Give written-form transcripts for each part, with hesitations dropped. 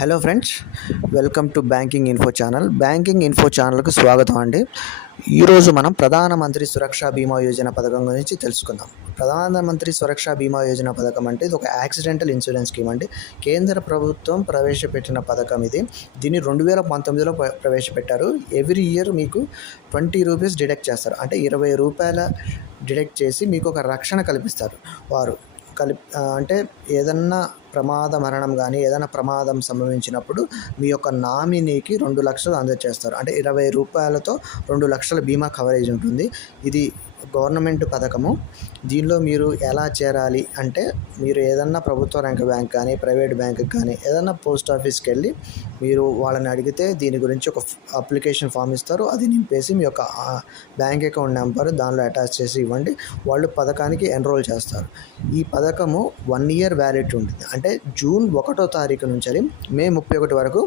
Hello friends, welcome to banking info channel. Banking info ఛానల్కు స్వాగతం అండి. ఈరోజు మనం ప్రధానమంత్రి సురక్ష బీమా యోజన పథకం గురించి తెలుసుకుందాం. ప్రధానమంత్రి సురక్ష బీమా యోజన పథకం అంటే ఇది ఒక యాక్సిడెంటల్ ఇన్సూరెన్స్ స్కీమ్ అండి. కేంద్ర ప్రభుత్వం ప్రవేశపెట్టిన పథకం ఇది. దీన్ని 2019లో ప్రవేశపెట్టారు. ఎవ్రీ ఇయర్ మీకు ₹20 డిడక్ట్ చేస్తారు. అంటే ₹20 డిడక్ట్ చేసి మీకు ఒక రక్షణ కల్పిస్తారు వారు. అంటే ఏదన్నా మరణం కానీ ఏదైనా ప్రమాదం సంభవించినప్పుడు మీ యొక్క నామినీకి 2,00,000 అందజేస్తారు. అంటే ₹20తో 2,00,000 బీమా కవరేజ్ ఉంటుంది. ఇది గవర్నమెంట్ పథకము. దీనిలో మీరు ఎలా చేరాలి అంటే, మీరు ఏదన్నా ప్రభుత్వ రంగ బ్యాంక్ కానీ ప్రైవేట్ బ్యాంకుకి కానీ ఏదన్నా పోస్ట్ ఆఫీస్కి వెళ్ళి మీరు వాళ్ళని అడిగితే దీని గురించి ఒక అప్లికేషన్ ఫామ్ ఇస్తారు. అది నింపేసి మీ యొక్క బ్యాంక్ అకౌంట్ నెంబర్ దానిలో అటాచ్ చేసి ఇవ్వండి. వాళ్ళు పథకానికి ఎన్రోల్ చేస్తారు. ఈ పథకము 1 ఇయర్ వ్యాలిడిటీ ఉంటుంది. అంటే జూన్ 1వ తారీఖు నుంచి మే 31 వరకు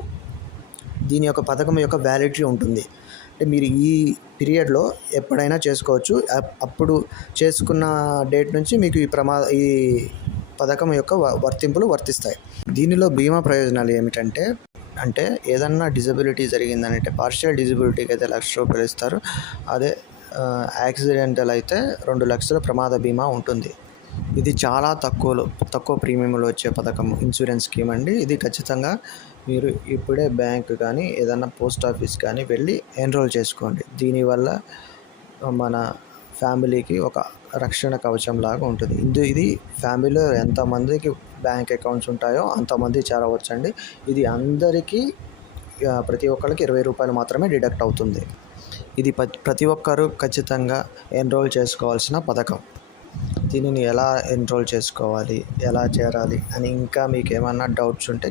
దీని యొక్క పథకం యొక్క వ్యాలిడిటీ ఉంటుంది. అంటే మీరు ఈ పీరియడ్లో ఎప్పుడైనా చేసుకోవచ్చు. అప్పుడు చేసుకున్న డేట్ నుంచి మీకు ఈ పథకం యొక్క వర్తింపులు వర్తిస్తాయి. దీనిలో బీమా ప్రయోజనాలు ఏమిటంటే, ఏదన్నా డిజబిలిటీ జరిగిందంటే పార్షియల్ డిజబిలిటీకి అయితే ₹1,00,000 ఇస్తారు. అదే యాక్సిడెంటల్ అయితే 2,00,000 ప్రమాద బీమా ఉంటుంది. ఇది చాలా తక్కువ ప్రీమియంలో వచ్చే పథకం, ఇన్సూరెన్స్ స్కీమ్ అండి. ఇది ఖచ్చితంగా మీరు ఇప్పుడే బ్యాంక్ కానీ ఏదన్నా పోస్ట్ ఆఫీస్ కానీ వెళ్ళి ఎన్రోల్ చేసుకోండి. దీనివల్ల మన ఫ్యామిలీకి ఒక రక్షణ కవచం లాగా ఉంటుంది. ఇది ఫ్యామిలీలో ఎంతమందికి బ్యాంక్ అకౌంట్స్ ఉంటాయో అంతమంది చేరవచ్చండి. ఇది అందరికీ ప్రతి ఒక్కరికి ₹20 మాత్రమే డిడక్ట్ అవుతుంది. ఇది ప్రతి ఒక్కరూ ఖచ్చితంగా ఎన్రోల్ చేసుకోవాల్సిన పథకం. దీనిని ఎలా ఎన్రోల్ చేసుకోవాలి, ఎలా చేరాలి అని ఇంకా మీకు ఏమన్నా డౌట్స్ ఉంటే